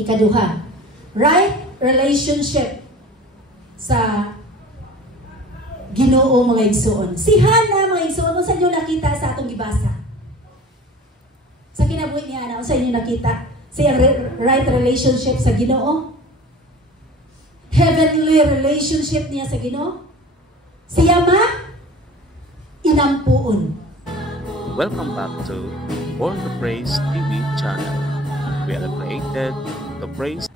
Ikaduha, right relationship sa Ginoo mga igsoon. Si Hana mga igsoon, sa inyo nakita sa atong gibasa. Sa kinabuhi niya Hana, sa inyo nakita siya right relationship sa Ginoo. Heavenly relationship niya sa Ginoo. Siya inampuon. Welcome back to Born to Praise TV channel. We are created to praise.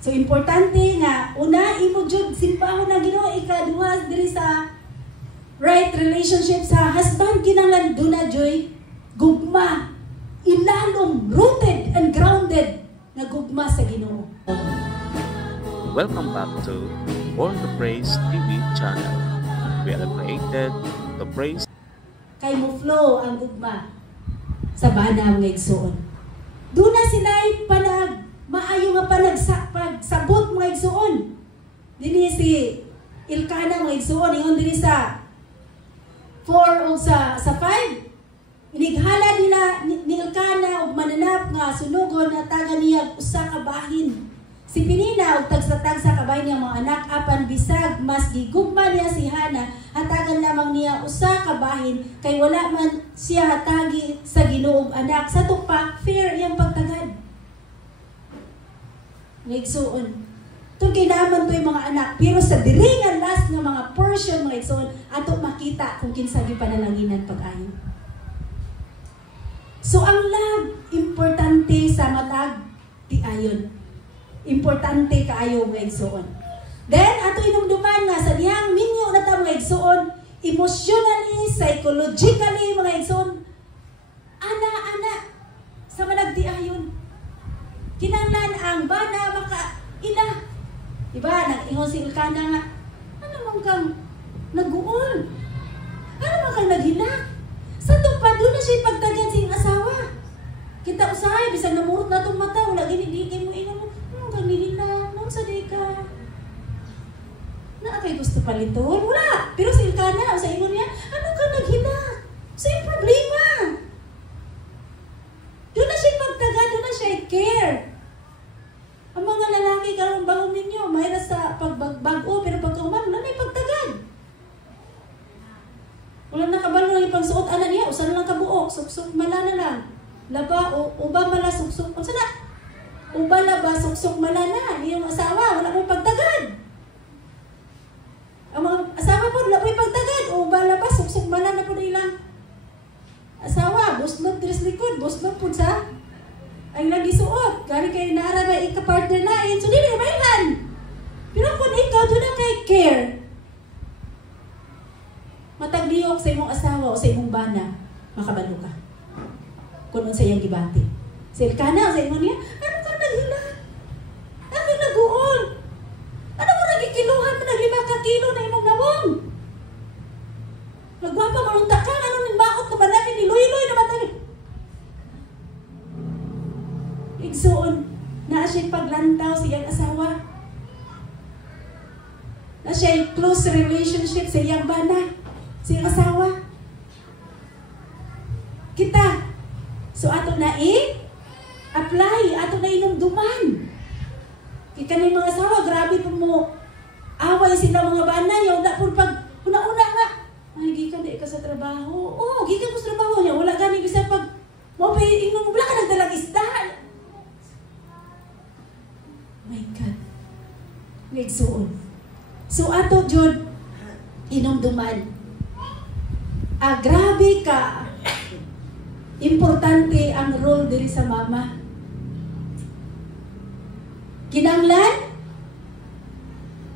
So importante nga una imo jud simbahon na Ginoo, ikaduha diri sa right relationship sa husband kinahanglan duna joy gugma, ilalom rooted and grounded na gugma sa Ginoo. Welcome back to Born to Praise TV channel. We are created to praise. Kay mo flow ang gugma sa bana mga igsoon. Duna sila'y maayo nga pagsabot mga igsoon. Dini si Elkana mga igsoon, ingon diri sa 4 o sa 5. Inighala nila ni Elkana og mananap nga sunugon na taga niya usa ka bahin. Si Penina og tagsa-tagsa kabay niya mga anak apan bisag mas gigugma niya si Hana, hatagan lamang niya usa ka bahin kay wala man siya hatagi sa Ginoo og anak. Sa tupa fair iyang pagtagad. Igsoon. Ito kinaman to yung mga anak. Pero sa diringan last ng mga portion mga igsoon, ato makita kung kinsagi panalanginan pag-ayo. So ang love, importante sa matag ti ayon. Importante kaayo mga igsoon. Then, ato inumduman nga sa diyang minyo na ta mga igsoon, emotionally, psychologically mga igsoon, ana-ana sa managdi ayon. Kinahanglan ang bana maka-ila. Diba? Nag-ingon si Elkana nga, ano man kang nag-uol? Ano man kang naghila? Sa tupad, doon na siya pagtagan sa iyong asawa. Kita usahay, bisang namurot na itong mata, wala ginidigay mo, ina mo, ano kang nihila? Ano sa di ka? Na kay gusto paliton? Wala. Pero si Elkana, sa ingon niya, ano kang naghila? Sa iyong problema. Doon na siya pagtagan, doon na siya care. Ang mga lalaki karong bangon ninyo, mayroon sa pagbago, pero pagkauman, wala na ipagtagad. Wala na kabalo na ipagsuot, anak niya, usan lang kabuok, suksok mala na lang. Laba, uba mala, suksok, usan na? Uba laba, suksok mala na, iyong asawa, wala mo ipagtagad. Ang mga asawa po, wala mo ipagtagad, uba laba, suksok mala na po na ilang asawa, buslot, tres likod, buslot po sa ang lagi suot, gari kayo naara ba ika-partner na, so dili mailan. Pero kung ikaw, doon na kay care. Matagliyok sa imong asawa o sa imong bana, makabalo ka. Kung sa iyang gibati. Si Elkana, sa imong niya, ano kang naghila? Ano kang nag-uol? Ano mo nagikiluhan mo, nag-5 kilo na imong namong? Nagwapa, marunta ka, ano nang bakot na ba namin, niluy-luy naman namin. Igsoon, na siya'y paglantaw sa iyang asawa. Na siya'y close relationship sa iyang bana, sa iyang asawa. Kita. So ato na apply, ato na inumduman. Kaya na yung mga asawa, grabe po mo, away sila mga bana niya, wala po pag, una-una nga, ay, gikan di ka sa trabaho. Oo, gikan mo sa trabaho niya, wala gani, bisa pag, mo pa ingon mo, wala ka nagdalang isda. My God. Nagsuon. So, ato, Jod, inumduman. Grabe ka. Importante ang role diri sa mama. Kinanglan,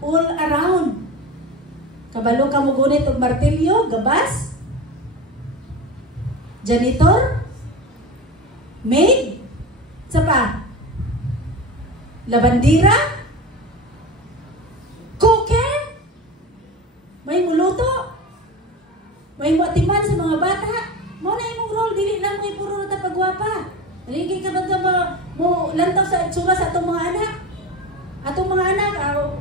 all around. Kabalo ka mo gunit og martilyo, gabas, janitor, maid, sa pa? Labandira, cooker, may muluto, may matiman sa mga bata. Mo na imong role, dili lang may puro na pagwapa. Naligay ka ba mo lantaw sa itsura sa atong mga anak? Atong mga anak,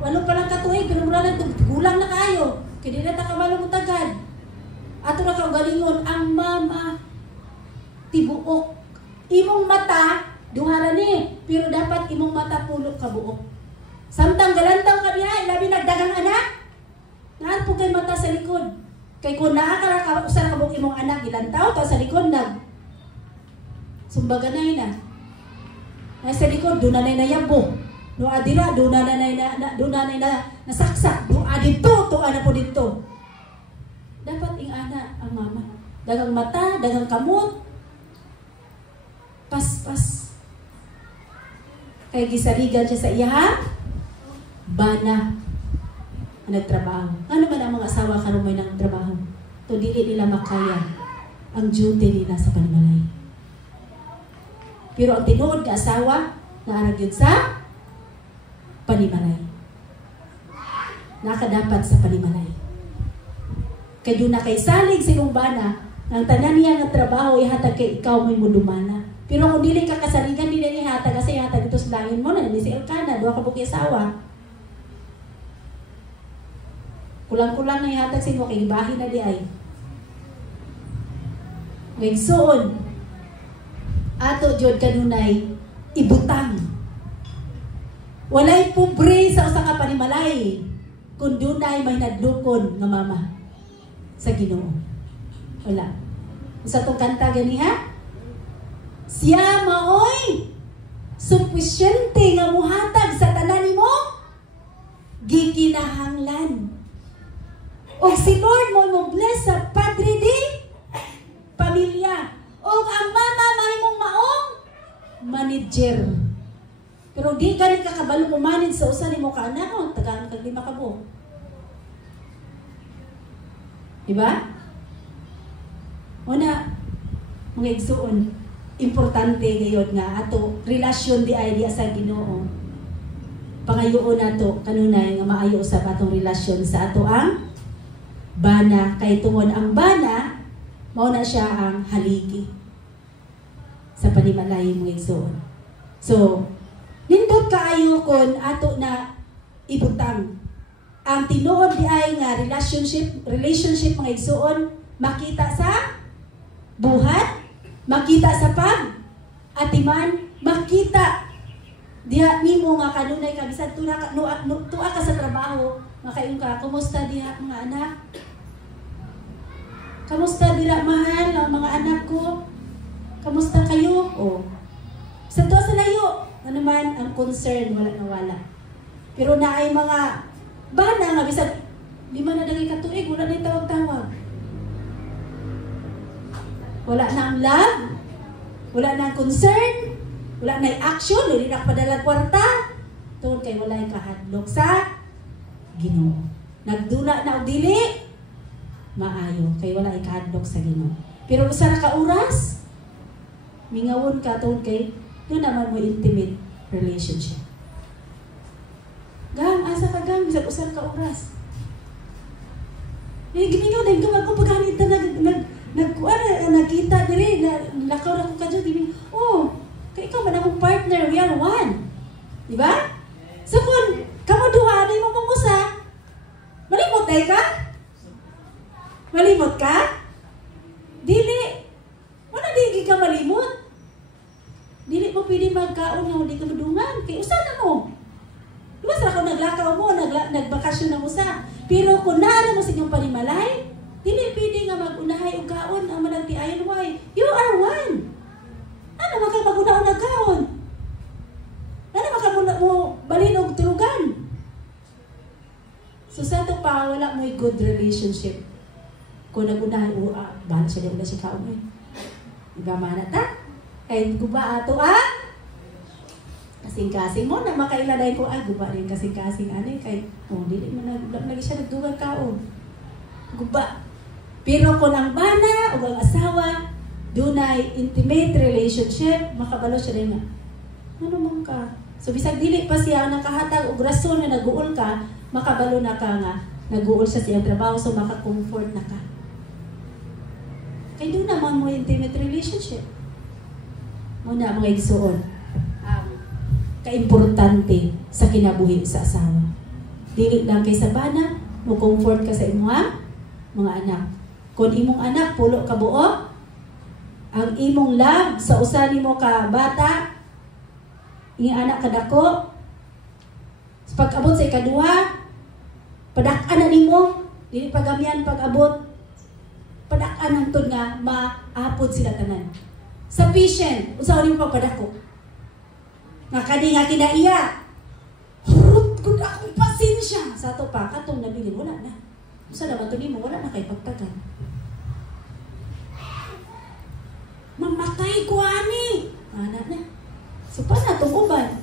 walo pa lang katuig, pero mula lang gulang na kayo. Kaya di na takabalo mo tagad. Ato na kaugalingon, ang mama, tibuok. Imong mata, duha ra ni, pero dapat imong mata pulo ka buok. Samtang galantaw ka diha, labi nagdagang anak. Naan po kay mata sa likod. Kay kung naa ka usa ka buok imong anak gilantaw ta sa likod sumbaganay na. Nasa likod do na yabo. No adira do na nasaksak. Do adito to ana po dito. Dapat ing ana ang mama. Dagang mata, dagang kamot. Pas. Kay gisarigan siya sa iya bana ang nagtrabaho. Ano ba ang mga asawa karon may nagtrabaho? To dili nila makaya ang duty nila sa panimalay. Pero ang tinuod nga asawa naara gyud sa panimalay. Nakadapat sa panimalay. Kay doon na kay salig sa imong bana, ang tanan niya nga trabaho ihatag kay ikaw may mudumana. Pero kung dili ka kasaligan, dili ni hatag kasi hatag dito sa langin mo na ni si Elkana, duha ka buki asawa. Kulang-kulang na ihatag sa imo kay ibahin na di ay. Ngayson, ato jud kanunay ibutang. Walay pobre sa usa ka panimalay kun dunay may nadlukon nga mama sa Ginoo. Wala. Usa tong kanta gani ha? Siya maoy sufisyente nga muhatag sa tanan nimo gikinahanglan. O si Lord mo bless sa padre di pamilya. O ang mama mahimong maong manager. Pero di ganit ka kabalo mo manage sa usa nimo ka anak mo, tagaan kag 5 ka buok. Diba? Una, mga igsuon, importante gayud nga ato relasyon di ay diya sa Ginoo. Pangayoon nato kanunay nga maayo usab atong relasyon sa ato ang bana, kay tungod ang bana mao na siya ang haligi sa panimalay mga igsuon. So, nindot kaayo kon ato na ibutang ang tinuod di ay nga relationship mga igsuon makita sa buhat, makita sa atiman, makita diha nimo nga kanunay ka bisan tuwa ka sa trabaho, makayon ka, kumusta diha mga anak? Kamusta dira mahal ang mga anak ko? Kamusta kayo? O. Sa to sa layo, ano naman ang concern wala na wala. Pero naay mga bana nga bisan 5 na dagay ka tuig, wala na tawag-tawag. Wala na ang love, wala na ang concern, wala na ang action, hindi na padala kwarta. Tungod kay wala yung kahadlok sa Ginoo. Nagdula na o dili, maayo, kay wala yung kahadlok sa Ginoo. Pero usa na ka oras, mingawon ka tungod kay doon naman mo intimate relationship. Gang, asa ka gang, bisag usa ka oras. Gimingaw dahil ito, ako pagkanit na nagkita diri, lakaw na ko ka dyan, kaya ikaw man akong partner, we are one. Diba? So kung kamo duha, di mo mong usa, malimot day ka? Malimot ka? Dili. Wala di ka malimot. Dili mo pwede magkaon nga, hindi ka madungan. Kaya usa na mo. Diba sa ako naglakaw mo, nagbakasyon na usa. Pero kung naano mo sa inyong panimalay, dili pwede nga mag-unahay o kaon ang managtiayon mo ay, you are one. Ano maka mag-unaon na kaon? Ano maka mo balin og tulugan? So sa ito pa, wala mo good relationship. Kung nag-unahay, bahala siya na siya kaon eh. Igama na ta? Kaya guba ato kasing-kasing mo na makailanay ko, guba rin kasing-kasing kay, dili mo lagi siya nagdugang kaon. Guba. Pero kung ang bana o ang asawa, dunay intimate relationship, makabalo siya rin nga, ano man ka? So, bisag dili pa siya nakahatag o rason na nag-uol ka, makabalo na ka nga, nag-uol siya siyang trabaho, so maka-comfort na ka. Kaya doon naman mo intimate relationship. Muna mga igsuon, kaimportante sa kinabuhi sa asawa. Dili lang kay sa bana, mo comfort ka sa imong mga anak. Kung imong anak pulo ka buo, ang imong love sa usa nimo ka bata, Iyang anak kadako. Sa pag-abot sa ikaduha, padak-an na nimo, dili pagamyan pag-abot. Padak-an hangtod nga maapod sila tanan. Sufficient, unsa nimo pagpadako? Nga kani nga kinaiya. Hurot gud akong pasensya. Sa ato pa katong nabilin wala na. Unsa naman to nimo wala na kay pagtagan. Mamatay ko ani. Ana na. So pa na tong uban.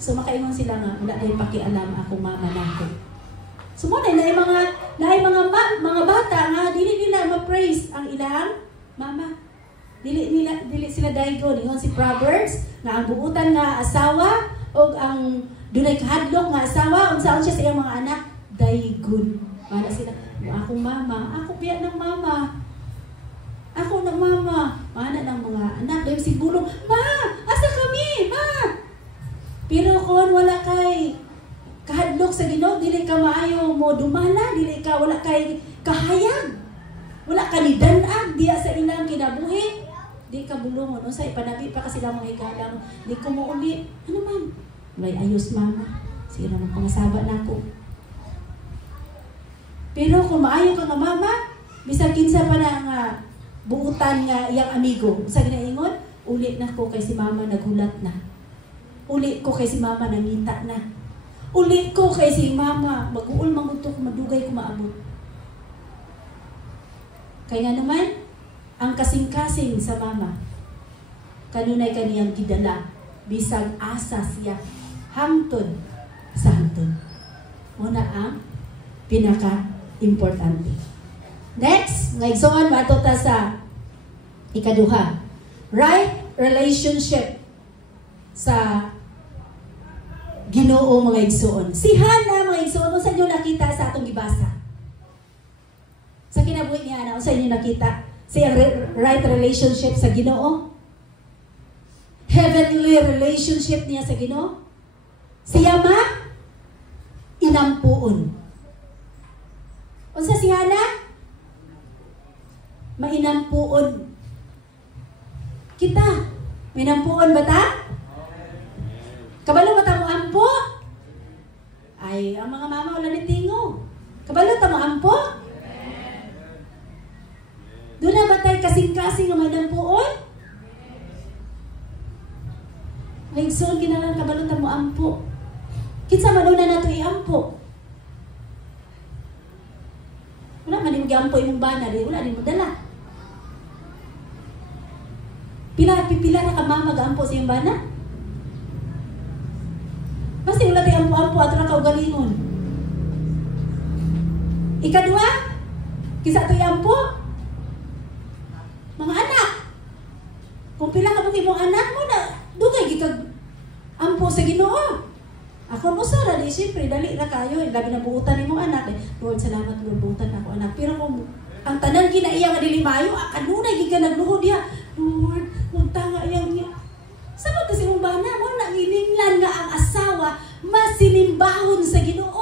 So makaingon sila nga wala ay pakialam ako mama nako. So mo na mga bata nga dili nila ma-praise ang ilang mama. Dili sila daygon ingon si Proverbs nga ang buutan nga asawa o ang dunay kahadlok nga asawa unsaon siya sa iyang mga anak daygon. Para sila akong mama, ako biya ng mama. Ako ng mama, mana ng mga anak dahil siguro, ma, asa kami, ma. Pero kung wala kay kahadlok sa Ginoo, dili ka maayo mo dumana, dili ka wala kay kahayag. Wala ka ni danag diya sa ilang kinabuhi. Di ka bulungon. O sa ipanabi pa kasi lang mga igalang. Di ko mo uli. Ano man? May ayos mama. Sige naman pangasaba na ako. Pero kung maayo ka nga mama, bisag kinsa pa na nga buutan nga iyang amigo. Sa ginaingon, uli na ko kay si mama naghulat na. Uli ko kay si mama nangita na. Uli ko kay si mama mag-uol mangutok madugay ko maabot. Kaya naman, ang kasing-kasing sa mama, kanunay kaniyang gidala, bisag asa siya, hangtod sa hangtod. Muna ang pinaka-importante. Next, ngayon mato ta sa ikaduha. Right relationship sa Ginoo mga igsoon. Si Hana mga igsoon, kung saan nyo nakita sa atong gibasa? Sa kinabuhi ni Hana, kung saan nyo nakita sa right relationship sa Ginoo? Heavenly relationship niya sa Ginoo? Siya inampuon. Unsa si Hana? Mainampuon. Kita, mainampuon ba ta? Kabalo ba ta mo ampo? Ay, ang mga mama wala ni tingo. Kabalo ta mo ampo? Doon na ba tayo kasing-kasing ang mainampuon? Ngayon, ginalang kabalo ta mo ampo. Kinsa man na nato i-ampo? Wala man yung gampo imong bana, wala din mo dala. Pila na ka mama mag-ampo sa iyong bana? Basta wala tayo ampo-ampo at na kaugalingon. Ikaduha, kisa ito ampo? Mga anak. Kung pila ka buki mong anak mo na, dugay gikag ampo sa Ginoo. Ako mo sara, di siyempre, dali na kayo. Labi na buutan ni mong anak. Lord, salamat Lord, buutan ako anak. Pero kung ang tanan ginaiya nga dilimayo, kanunay giga nagluhod niya. Lord, punta nga iyang niya. Sama kasi mong bana mo, nangininglan nga ang asawa, masinimbahon sa Ginoo.